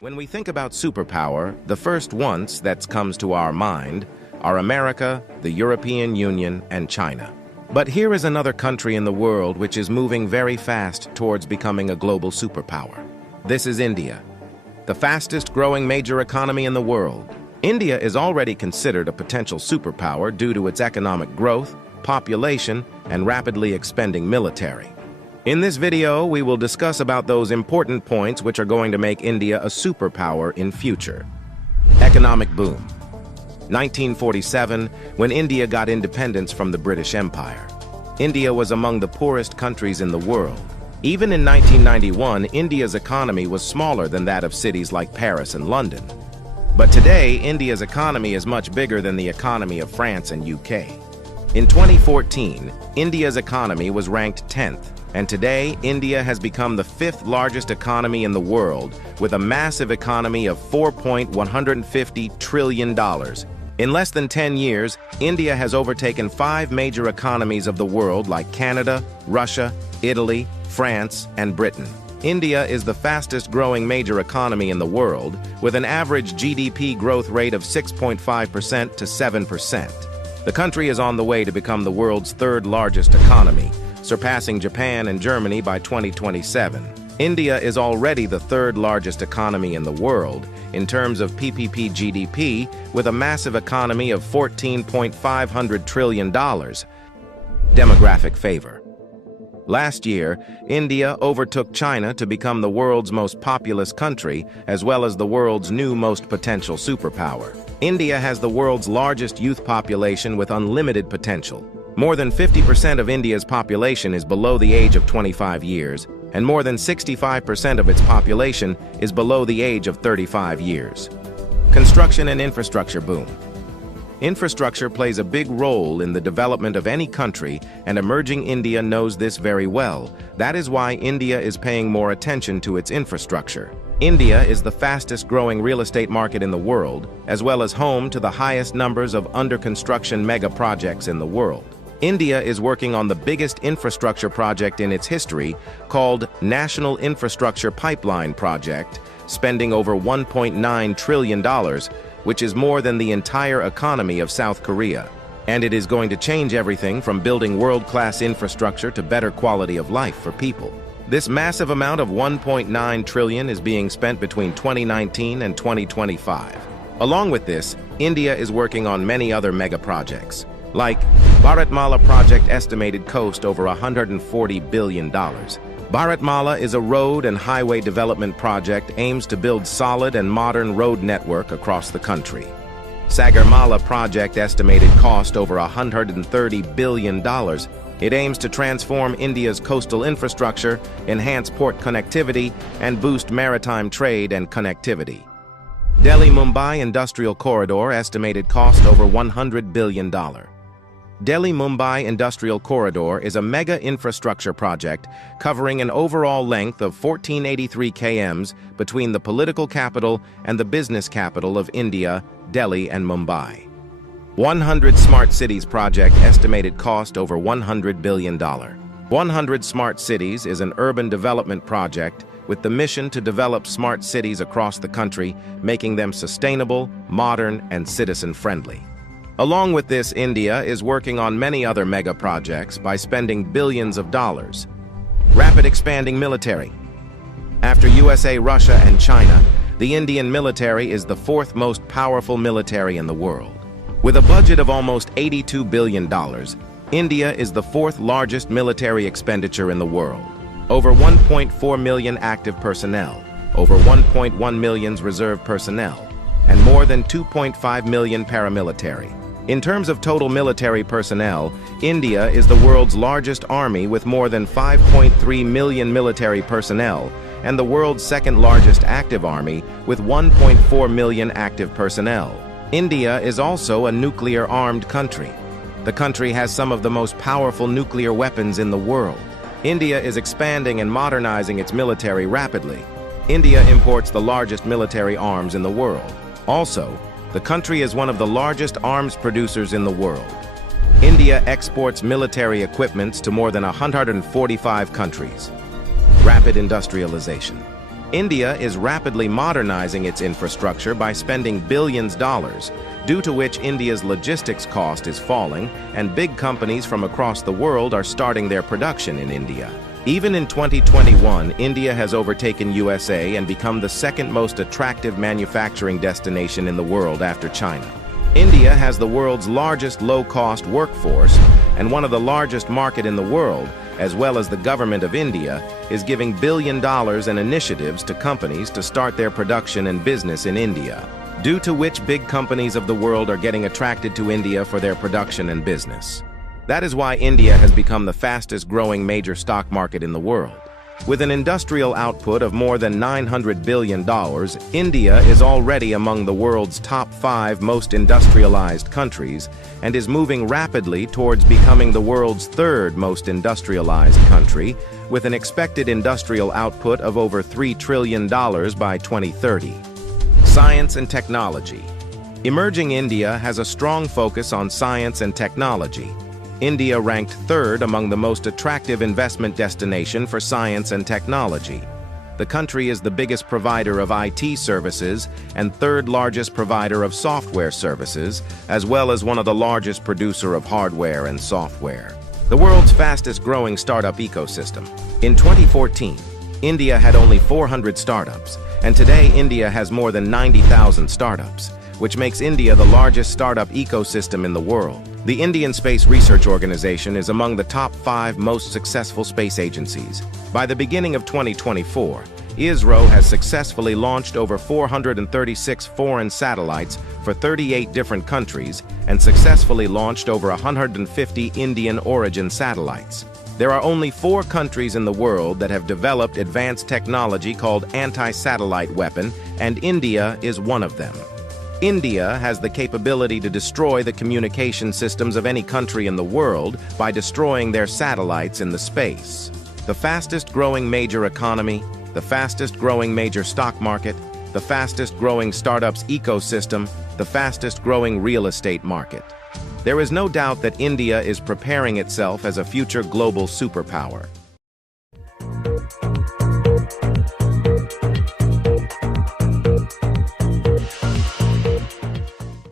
When we think about superpower, the first ones that comes to our mind are America, the European Union, and China. But here is another country in the world which is moving very fast towards becoming a global superpower. This is India, the fastest growing major economy in the world. India is already considered a potential superpower due to its economic growth, population, and rapidly expanding military. In this video, we will discuss about those important points which are going to make India a superpower in future. Economic boom. 1947, when India got independence from the British Empire. India was among the poorest countries in the world. Even in 1991, India's economy was smaller than that of cities like Paris and London. But today, India's economy is much bigger than the economy of France and UK. In 2014, India's economy was ranked 10th. And today, India has become the 5th largest economy in the world, with a massive economy of $4.150 trillion. In less than 10 years, India has overtaken 5 major economies of the world like Canada, Russia, Italy, France, and Britain. India is the fastest growing major economy in the world, with an average GDP growth rate of 6.5% to 7%. The country is on the way to become the world's 3rd largest economy, surpassing Japan and Germany by 2027. India is already the 3rd largest economy in the world in terms of PPP GDP, with a massive economy of $14.5 trillion. Demographic favor. Last year, India overtook China to become the world's most populous country, as well as the world's new most potential superpower. India has the world's largest youth population with unlimited potential. More than 50% of India's population is below the age of 25 years, and more than 65% of its population is below the age of 35 years. Construction and infrastructure boom. Infrastructure plays a big role in the development of any country, and emerging India knows this very well. That is why India is paying more attention to its infrastructure. India is the fastest growing real estate market in the world, as well as home to the highest numbers of under-construction mega projects in the world. India is working on the biggest infrastructure project in its history, called National Infrastructure Pipeline Project, spending over $1.9 trillion, which is more than the entire economy of South Korea. And it is going to change everything from building world-class infrastructure to better quality of life for people. This massive amount of $1.9 trillion is being spent between 2019 and 2025. Along with this, India is working on many other mega projects, like Bharatmala project estimated cost over $140 billion. Bharatmala is a road and highway development project aims to build solid and modern road network across the country. Sagarmala project estimated cost over $130 billion. It aims to transform India's coastal infrastructure, enhance port connectivity, and boost maritime trade and connectivity. Delhi-Mumbai Industrial Corridor estimated cost over $100 billion. Delhi-Mumbai Industrial Corridor is a mega infrastructure project covering an overall length of 1483 km between the political capital and the business capital of India, Delhi and Mumbai. 100 Smart Cities project estimated cost over $100 billion. 100 Smart Cities is an urban development project with the mission to develop smart cities across the country, making them sustainable, modern, and citizen-friendly. Along with this, India is working on many other mega projects by spending billions of dollars. Rapid expanding military. After USA, Russia, and China, the Indian military is the 4th most powerful military in the world. With a budget of almost $82 billion, India is the 4th largest military expenditure in the world. Over 1.4 million active personnel, over 1.1 million reserve personnel, and more than 2.5 million paramilitary. In terms of total military personnel, India is the world's largest army with more than 5.3 million military personnel, and the world's 2nd largest active army with 1.4 million active personnel. India is also a nuclear-armed country. The country has some of the most powerful nuclear weapons in the world. India is expanding and modernizing its military rapidly. India imports the largest military arms in the world. Also, the country is one of the largest arms producers in the world. India exports military equipments to more than 145 countries. Rapid industrialization. India is rapidly modernizing its infrastructure by spending billions of dollars, due to which India's logistics cost is falling and big companies from across the world are starting their production in India. Even in 2021, India has overtaken USA and become the second most attractive manufacturing destination in the world after China. India has the world's largest low-cost workforce and one of the largest market in the world, as well as the government of India is giving $1 billion in initiatives to companies to start their production and business in India, due to which big companies of the world are getting attracted to India for their production and business. That is why India has become the fastest-growing major stock market in the world. With an industrial output of more than $900 billion, India is already among the world's top 5 most industrialized countries and is moving rapidly towards becoming the world's 3rd most industrialized country, with an expected industrial output of over $3 trillion by 2030. Science and technology. Emerging India has a strong focus on science and technology. India ranked 3rd among the most attractive investment destination for science and technology. The country is the biggest provider of IT services and 3rd largest provider of software services, as well as one of the largest producer of hardware and software. The world's fastest growing startup ecosystem. In 2014, India had only 400 startups, and today India has more than 90,000 startups, which makes India the largest startup ecosystem in the world. The Indian Space Research Organization is among the top 5 most successful space agencies. By the beginning of 2024, ISRO has successfully launched over 436 foreign satellites for 38 different countries and successfully launched over 150 Indian origin satellites. There are only 4 countries in the world that have developed advanced technology called anti-satellite weapon, and India is one of them. India has the capability to destroy the communication systems of any country in the world by destroying their satellites in the space. The fastest-growing major economy, the fastest-growing major stock market, the fastest-growing startups ecosystem, the fastest-growing real estate market. There is no doubt that India is preparing itself as a future global superpower.